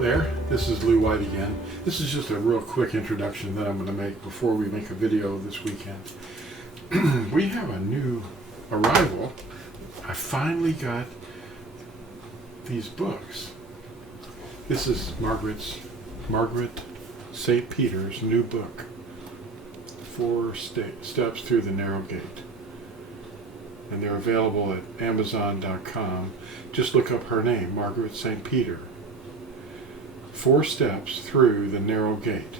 Hello there, this is Lou White again. This is just a real quick introduction that I'm going to make before we make a video this weekend. We have a new arrival. I finally got these books. This is Margaret St. Peter's new book, 4 Steps Through the Narrow Gate. And they're available at Amazon.com. Just look up her name, Margaret St. Peter. 4 Steps Through the Narrow Gate.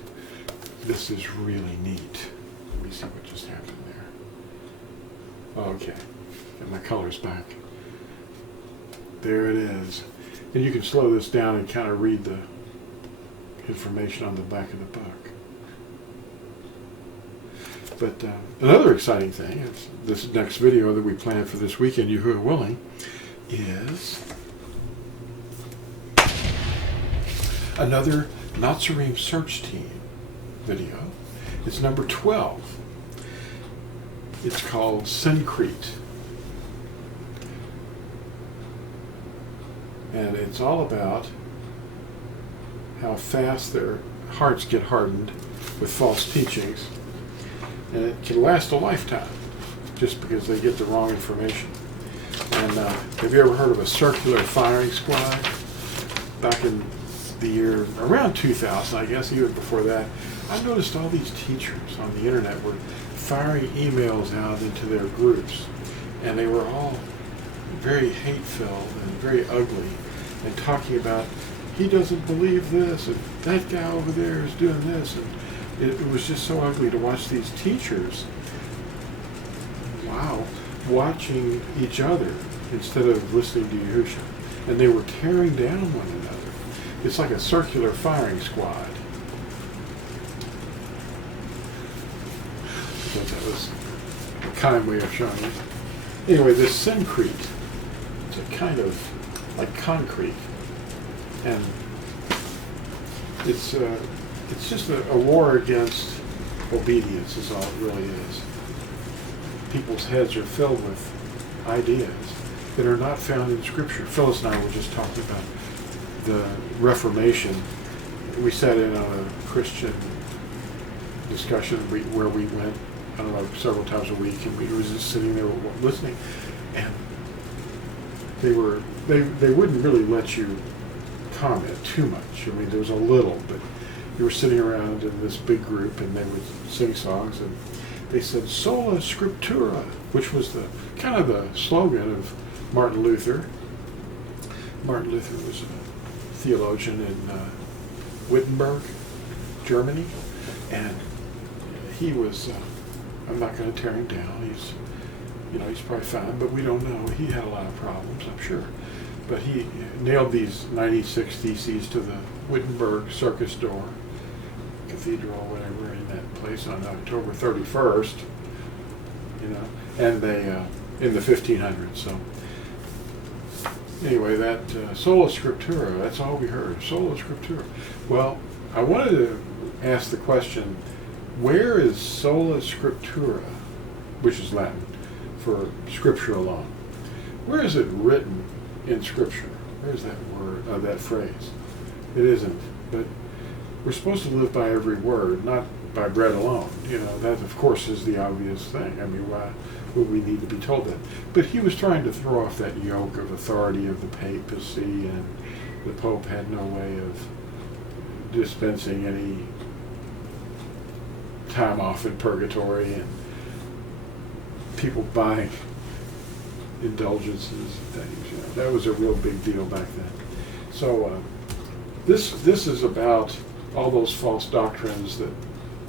This is really neat. Let me see what just happened there. Okay, got my colors back. There it is. And you can slow this down and kind of read the information on the back of the book. But another exciting thing, is this next video that we planned for this weekend, you who are willing, is another Nazarene Search Team video. It's number 12. It's called Sincrete. And it's all about how fast their hearts get hardened with false teachings. And it can last a lifetime just because they get the wrong information. And have you ever heard of a circular firing squad? Back in the year around 2000, I guess, even before that, I noticed all these teachers on the internet were firing emails out into their groups, and they were all very hate-filled and very ugly, and talking about, he doesn't believe this, and that guy over there is doing this, and it was just so ugly to watch these teachers, watching each other instead of listening to Yahusha, and they were tearing down one another. It's like a circular firing squad. So that was a kind way of showing it. Anyway, this Sincrete, it's a kind of like concrete, and it's just a war against obedience is all it really is. People's heads are filled with ideas that are not found in Scripture. Phyllis and I were just talking about the Reformation. We sat in on a Christian discussion where we went, I don't know, several times a week, and we were just sitting there listening, and they wouldn't really let you comment too much. I mean, there was a little, but you were sitting around in this big group, and they would sing songs, and they said sola scriptura, which was the kind of the slogan of Martin Luther. Martin Luther was a theologian in Wittenberg, Germany, and he was, I'm not going to tear him down, he's probably fine, but we don't know. He had a lot of problems, I'm sure. But he nailed these 96 theses to the Wittenberg circus door, cathedral, whatever, in that place on October 31st, and they, in the 1500s, so. Anyway, that sola scriptura, that's all we heard, sola scriptura. Well, I wanted to ask the question, where is sola scriptura, which is Latin for scripture alone? Where is it written in Scripture? Where's that word, that phrase? It isn't, but we're supposed to live by every word, not by bread alone. That of course is the obvious thing. I mean, why would we need to be told that? But he was trying to throw off that yoke of authority of the papacy, and the Pope had no way of dispensing any time off in purgatory, and people buying indulgences and things. That was a real big deal back then. So this is about all those false doctrines that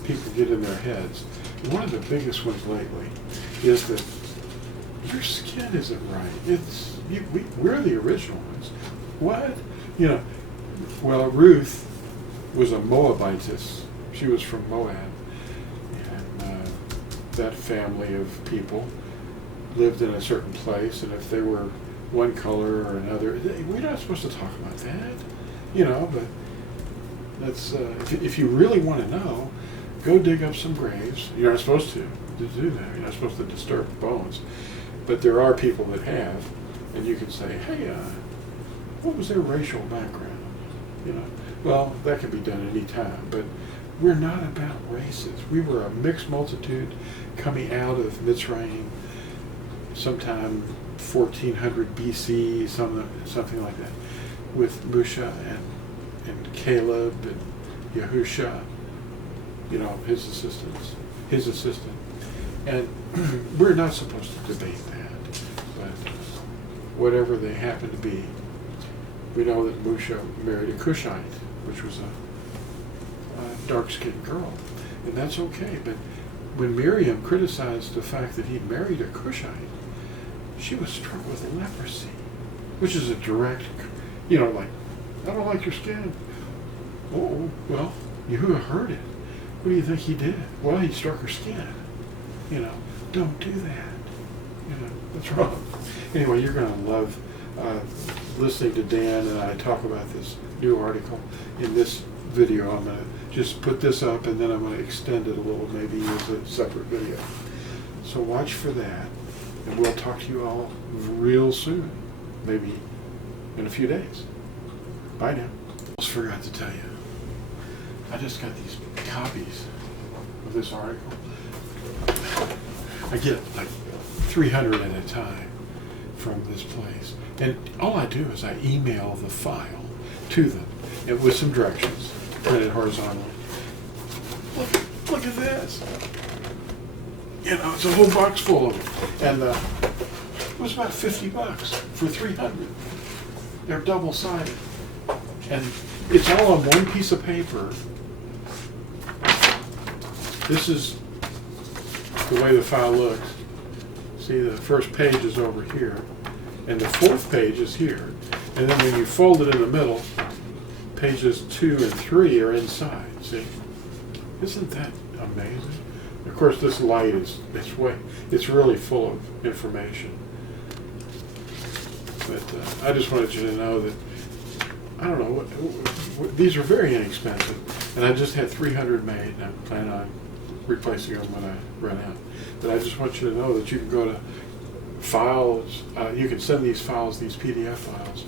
people get in their heads. And one of the biggest ones lately is that your skin isn't right. We're the original ones. What? Well, Ruth was a Moabitess. She was from Moab, and that family of people lived in a certain place, and if they were one color or another, we're not supposed to talk about that, but that's, if you really want to know, go dig up some graves. You're not supposed to do that. You're not supposed to disturb bones. But there are people that have, and you can say, hey, what was their racial background? Well, that can be done any time, but we're not about races. We were a mixed multitude coming out of Mitzrayim sometime 1400 BC, something like that, with Musha and Caleb and Yahusha, his assistant. And we're not supposed to debate that, but whatever they happen to be, we know that Musha married a Cushite, which was a dark-skinned girl, and that's okay. But when Miriam criticized the fact that he married a Cushite, she was struck with leprosy, which is a direct, like, I don't like your skin. Oh, well, Yahuwah heard it. What do you think he did? Well, he struck her skin. Don't do that. That's wrong. Anyway, you're going to love listening to Dan and I talk about this new article. In this video, I'm going to just put this up and then I'm going to extend it a little, maybe as a separate video. So watch for that, and we'll talk to you all real soon, maybe in a few days. Bye now. Almost forgot to tell you, I just got these copies of this article. I get like 300 at a time from this place. And all I do is I email the file to them and with some directions, printed horizontally. Look at this. It's a whole box full of them. And it was about $50 for 300. They're double-sided. And it's all on one piece of paper. This is the way the file looks. See, the first page is over here, and the fourth page is here. And then when you fold it in the middle, pages 2 and 3 are inside. See? Isn't that amazing? Of course, this light it's really full of information. But I just wanted you to know that, I don't know, these are very inexpensive, and I just had 300 made, and I plan on replacing them when I run out. But I just want you to know that you can go to files, you can send these files, these PDF files,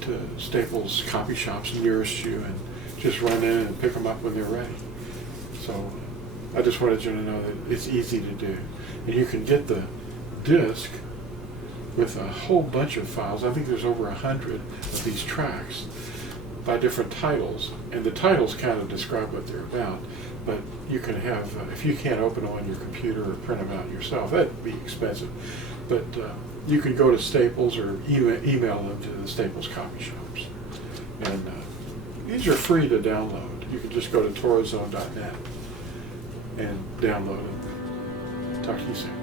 to Staples copy shops nearest you and just run in and pick them up when they're ready. So I just wanted you to know that it's easy to do. And you can get the disc with a whole bunch of files. I think there's over 100 of these tracks by different titles, and the titles kind of describe what they're about. But you can have, if you can't open them on your computer or print them out yourself, that'd be expensive. But you can go to Staples or email them to the Staples copy shops. And these are free to download. You can just go to torazone.net and download them. Talk to you soon.